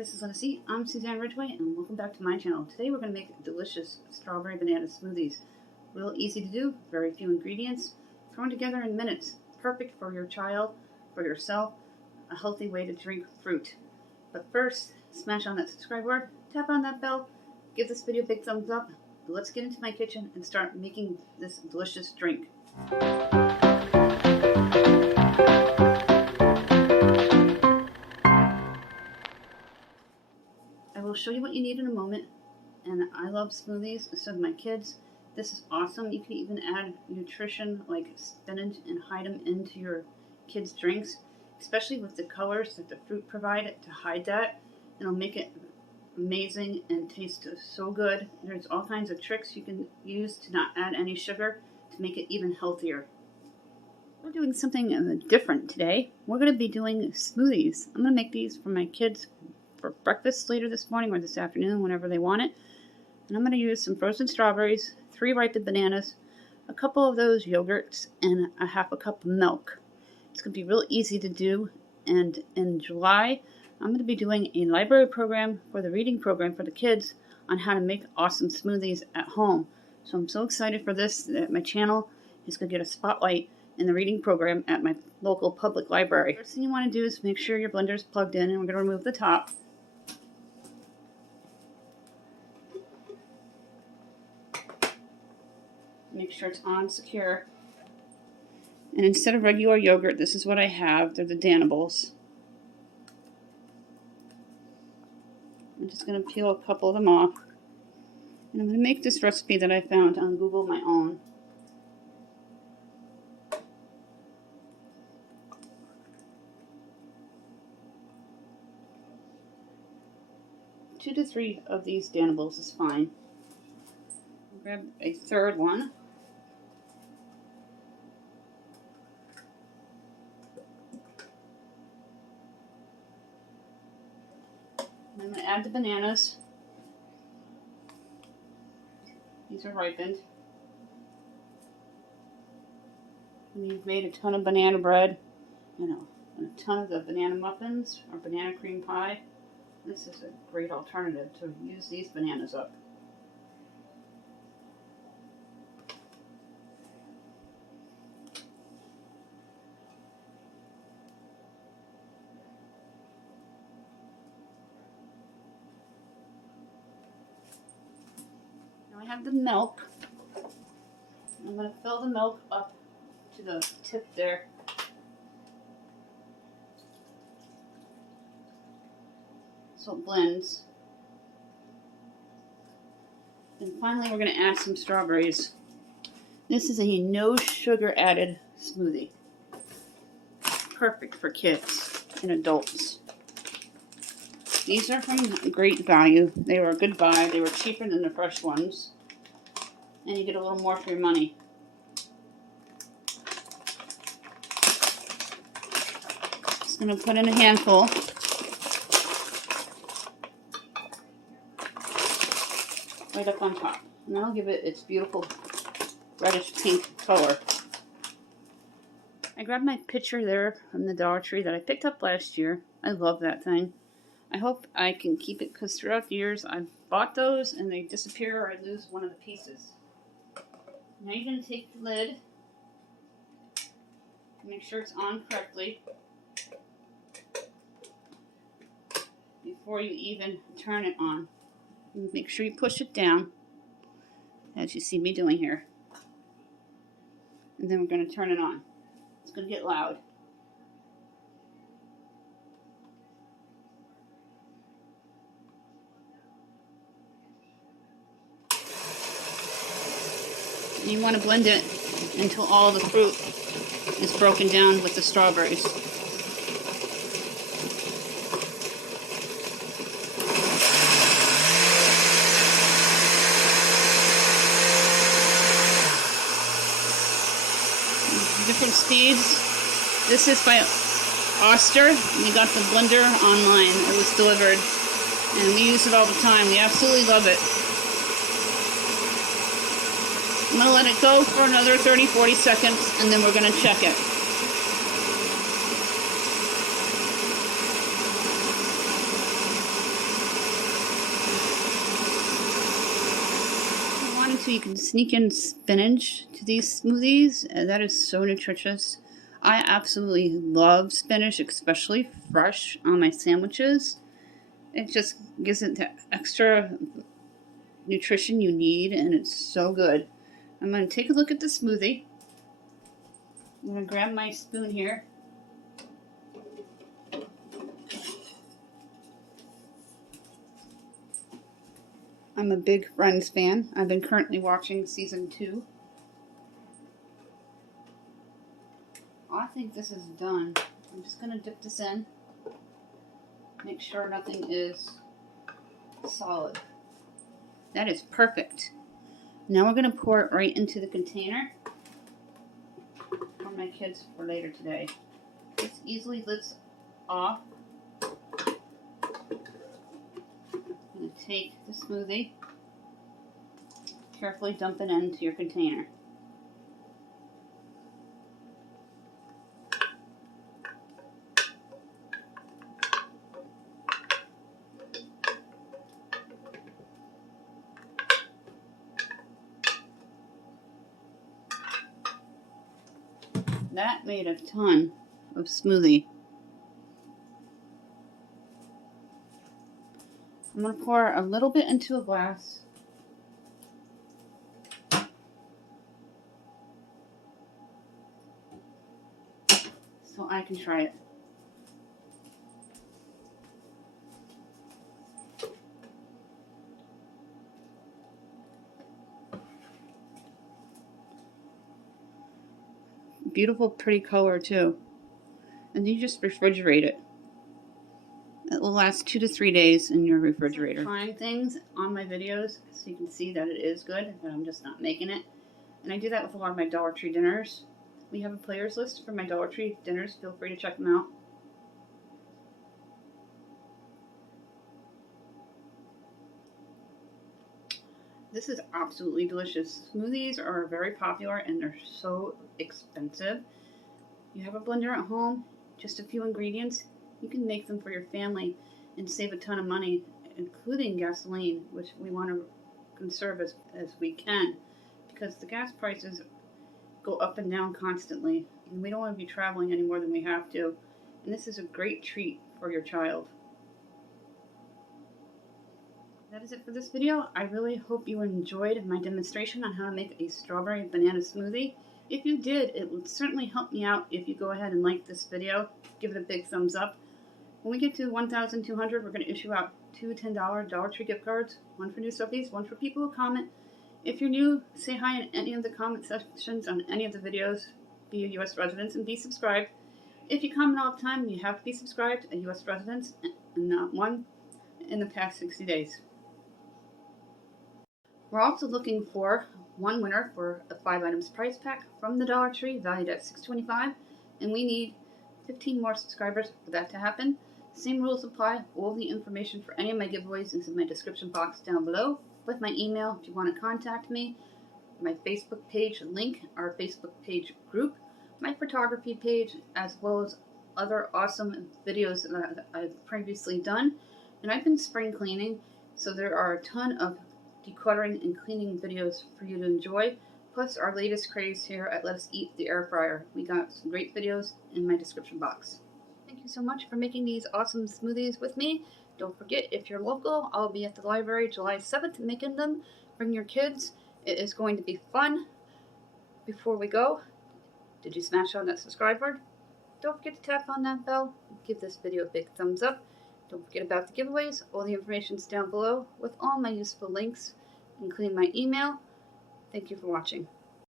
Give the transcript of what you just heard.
this is Lucy. I'm Suzanne Ridgway, and welcome back to my channel. Today we're going to make delicious strawberry banana smoothies. Real easy to do, very few ingredients, thrown together in minutes. Perfect for your child, for yourself, a healthy way to drink fruit. But first, smash on that subscribe button, tap on that bell, give this video a big thumbs up. Let's get into my kitchen and start making this delicious drink. I will show you what you need in a moment, and I love smoothies, so do my kids. This is awesome. You can even add nutrition like spinach and hide them into your kids' drinks, especially with the colors that the fruit provide to hide that. It'll make it amazing and taste so good. There's all kinds of tricks you can use to not add any sugar to make it even healthier. We're doing something different today. We're going to be doing smoothies. I'm going to make these for my kids for breakfast later this morning or this afternoon, whenever they want it. And I'm going to use some frozen strawberries, 3 ripened bananas, a couple of those yogurts, and a half a cup of milk. It's going to be real easy to do. And in July, I'm going to be doing a library program for the reading program for the kids on how to make awesome smoothies at home. So I'm so excited for this that my channel is going to get a spotlight in the reading program at my local public library. First thing you want to do is make sure your blender is plugged in, and we're going to remove the top. Make sure it's on secure. And instead of regular yogurt, this is what I have. They're the Dannables. I'm just going to peel a couple of them off. And I'm going to make this recipe that I found on Google my own. Two to 3 of these Dannables is fine. Grab a third one. I'm going to add the bananas. These are ripened. And you've made a ton of banana bread, and a ton of the banana muffins or banana cream pie. This is a great alternative to use these bananas up. I have the milk. I'm going to fill the milk up to the tip there. So it blends. And finally we're going to add some strawberries. This is a no sugar added smoothie. Perfect for kids and adults. These are from great value. They were a good buy. They were cheaper than the fresh ones. And you get a little more for your money. Just going to put in a handful. Right up on top. And that'll give it its beautiful reddish pink color. I grabbed my pitcher there from the Dollar Tree that I picked up last year. I love that thing. I hope I can keep it because throughout the years I've bought those and they disappear or I lose one of the pieces. Now you're going to take the lid, make sure it's on correctly before you even turn it on. Make sure you push it down as you see me doing here. And then we're going to turn it on. It's going to get loud. And you want to blend it until all the fruit is broken down with the strawberries. Different speeds. This is by Oster. We got the blender online. It was delivered. And we use it all the time. We absolutely love it. I'm going to let it go for another 30-40 seconds, and then we're going to check it. So you can sneak in spinach to these smoothies. That is so nutritious. I absolutely love spinach, especially fresh on my sandwiches. It just gives it the extra nutrition you need, and it's so good. I'm going to take a look at the smoothie. I'm going to grab my spoon here. I'm a big Friends fan. I've been currently watching season 2. I think this is done. I'm just going to dip this in. Make sure nothing is solid. That is perfect. Now we're going to pour it right into the container for my kids for later today. This easily lifts off. I'm going to take the smoothie, carefully dump it into your container. That made a ton of smoothie. I'm going to pour a little bit into a glass. So I can try it. Beautiful, pretty color too. And you just refrigerate it. It will last 2 to 3 days in your refrigerator. I'm trying things on my videos so you can see that it is good, but I'm just not making it. And I do that with a lot of my Dollar Tree dinners. We have a players list for my Dollar Tree dinners. Feel free to check them out. This is absolutely delicious. Smoothies are very popular and they're so expensive. You have a blender at home, just a few ingredients. You can make them for your family and save a ton of money, including gasoline, which we want to conserve as we can, because the gas prices go up and down constantly, and we don't want to be traveling any more than we have to. And this is a great treat for your child. That is it for this video. I really hope you enjoyed my demonstration on how to make a strawberry banana smoothie. If you did, it would certainly help me out if you go ahead and like this video. Give it a big thumbs up. When we get to 1,200, we're going to issue out 2 $10 Dollar Tree gift cards. One for new Smoothies, one for people who comment. If you're new, say hi in any of the comment sections on any of the videos. Be a U.S. resident and be subscribed. If you comment all the time, you have to be subscribed, a U.S. resident, and not one in the past 60 days. We're also looking for one winner for a 5 items prize pack from the Dollar Tree, valued at $6.25, and we need 15 more subscribers for that to happen. Same rules apply. All the information for any of my giveaways is in my description box down below, with my email if you want to contact me, my Facebook page link, our Facebook page group, my photography page, as well as other awesome videos that I've previously done. And I've been spring cleaning, so there are a ton of decluttering and cleaning videos for you to enjoy, plus our latest craze here at Let Us Eat the Air Fryer. We got some great videos in my description box. Thank you so much for making these awesome smoothies with me. Don't forget, if you're local, I'll be at the library July 7th making them. Bring your kids. It is going to be fun. Before we go, did you smash on that subscribe button? Don't forget to tap on that bell. Give this video a big thumbs up. Don't forget about the giveaways. All the information is down below with all my useful links, including my email. Thank you for watching.